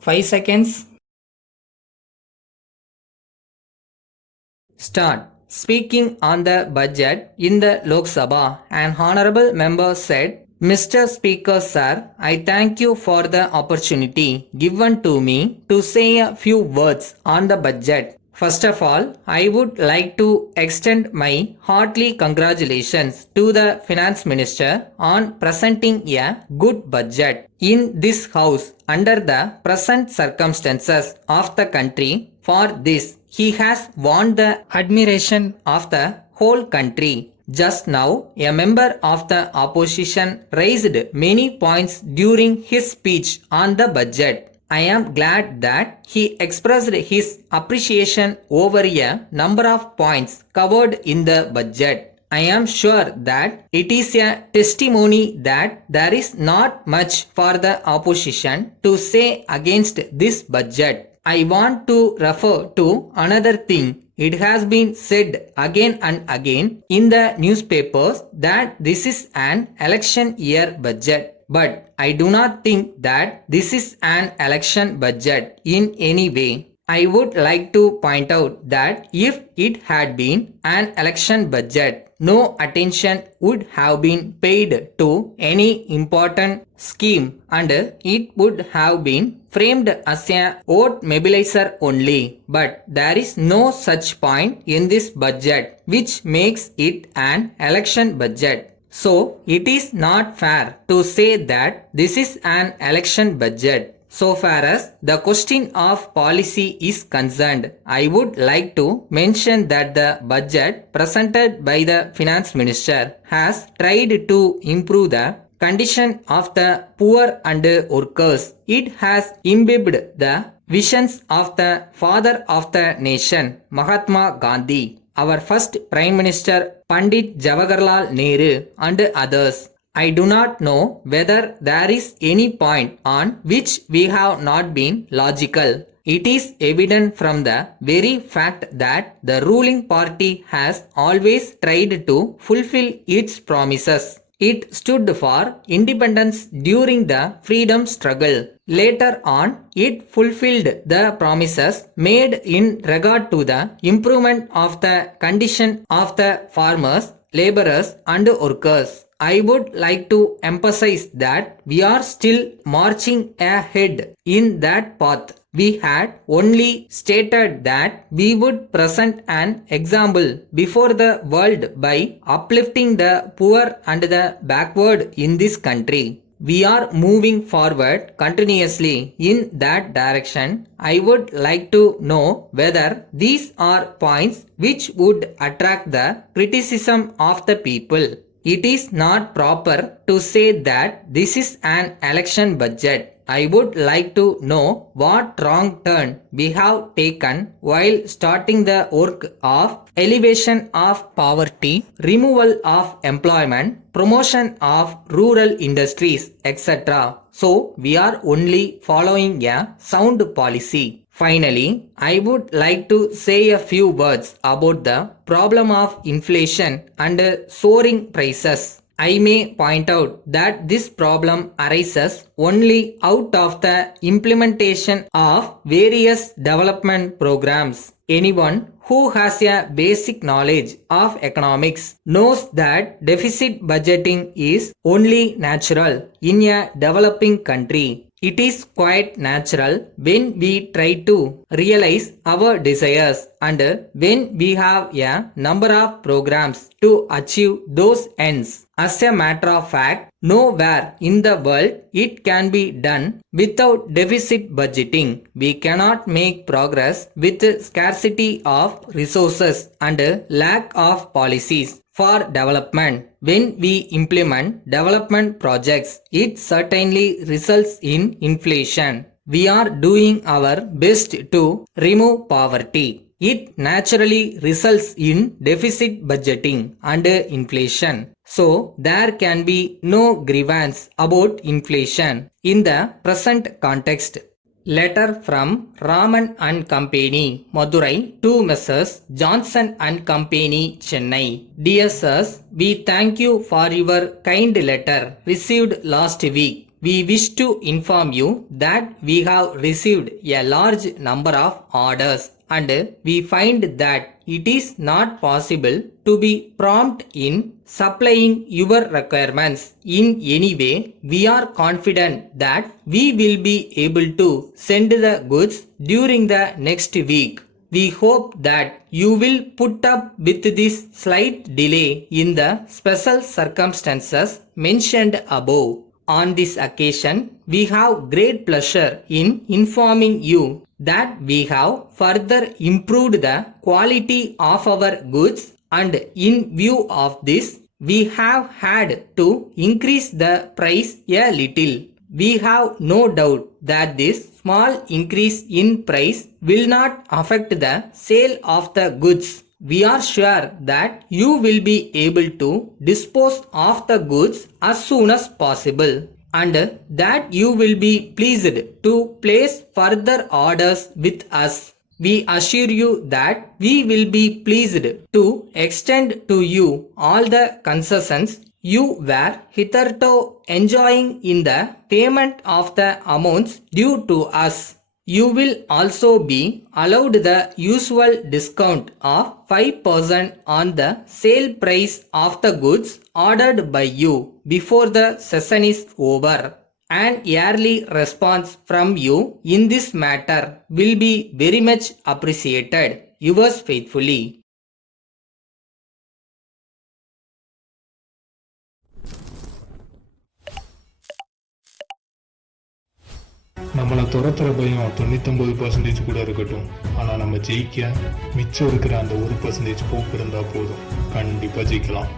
5 seconds. Start. Speaking on the budget in the Lok Sabha, an honorable member said, Mr. Speaker, sir, I thank you for the opportunity given to me to say a few words on the budget. First of all, I would like to extend my hearty congratulations to the Finance Minister on presenting a good budget in this House under the present circumstances of the country. For this, he has won the admiration of the whole country. Just now, a member of the opposition raised many points during his speech on the budget. I am glad that he expressed his appreciation over a number of points covered in the budget. I am sure that it is a testimony that there is not much for the opposition to say against this budget. I want to refer to another thing. It has been said again and again in the newspapers that this is an election year budget. But I do not think that this is an election budget in any way. I would like to point out that if it had been an election budget, no attention would have been paid to any important scheme and it would have been framed as a vote mobilizer only. But there is no such point in this budget which makes it an election budget. So it is not fair to say that this is an election budget. So far as the question of policy is concerned, I would like to mention that the budget presented by the Finance Minister has tried to improve the condition of the poor and workers. It has imbibed the visions of the father of the nation, Mahatma Gandhi, our first Prime Minister Pandit Jawaharlal Nehru and others. I do not know whether there is any point on which we have not been logical. It is evident from the very fact that the ruling party has always tried to fulfill its promises. It stood for independence during the freedom struggle. Later on, it fulfilled the promises made in regard to the improvement of the condition of the farmers, laborers and workers. I would like to emphasize that we are still marching ahead in that path. We had only stated that we would present an example before the world by uplifting the poor and the backward in this country. We are moving forward continuously in that direction. I would like to know whether these are points which would attract the criticism of the people. It is not proper to say that this is an election budget. I would like to know what wrong turn we have taken while starting the work of elevation of poverty, removal of employment, promotion of rural industries, etc. So we are only following a sound policy. Finally, I would like to say a few words about the problem of inflation and soaring prices. I may point out that this problem arises only out of the implementation of various development programs. Anyone who has a basic knowledge of economics knows that deficit budgeting is only natural in a developing country. It is quite natural when we try to realize our desires and when we have a number of programs to achieve those ends. As a matter of fact, nowhere in the world it can be done without deficit budgeting. We cannot make progress with scarcity of resources and lack of policies for development. When we implement development projects, it certainly results in inflation. We are doing our best to remove poverty. It naturally results in deficit budgeting and inflation. So there can be no grievance about inflation in the present context. Letter from Raman and Company, Madurai, to Messrs. Johnson and Company, Chennai. Dear sirs, we thank you for your kind letter received last week. we wish to inform you that we have received a large number of orders and we find that it is not possible to be prompt in supplying your requirements in any way. We are confident that we will be able to send the goods during the next week. We hope that you will put up with this slight delay in the special circumstances mentioned above. On this occasion, we have great pleasure in informing you that we have further improved the quality of our goods, and in view of this, we have had to increase the price a little. We have no doubt that this small increase in price will not affect the sale of the goods. We are sure that you will be able to dispose of the goods as soon as possible and that you will be pleased to place further orders with us. We assure you that we will be pleased to extend to you all the concessions you were hitherto enjoying in the payment of the amounts due to us. You will also be allowed the usual discount of 5% on the sale price of the goods ordered by you before the session is over. An early response from you in this matter will be very much appreciated. Yours faithfully. நம்மளை துரத்துற பயம் 99% கூட இருக்கட்டும், ஆனால் நம்ம ஜெயிக்க மிச்சம் இருக்கிற அந்த 1% போக்கு இருந்தால் போதும், கண்டிப்பாக ஜெயிக்கலாம்.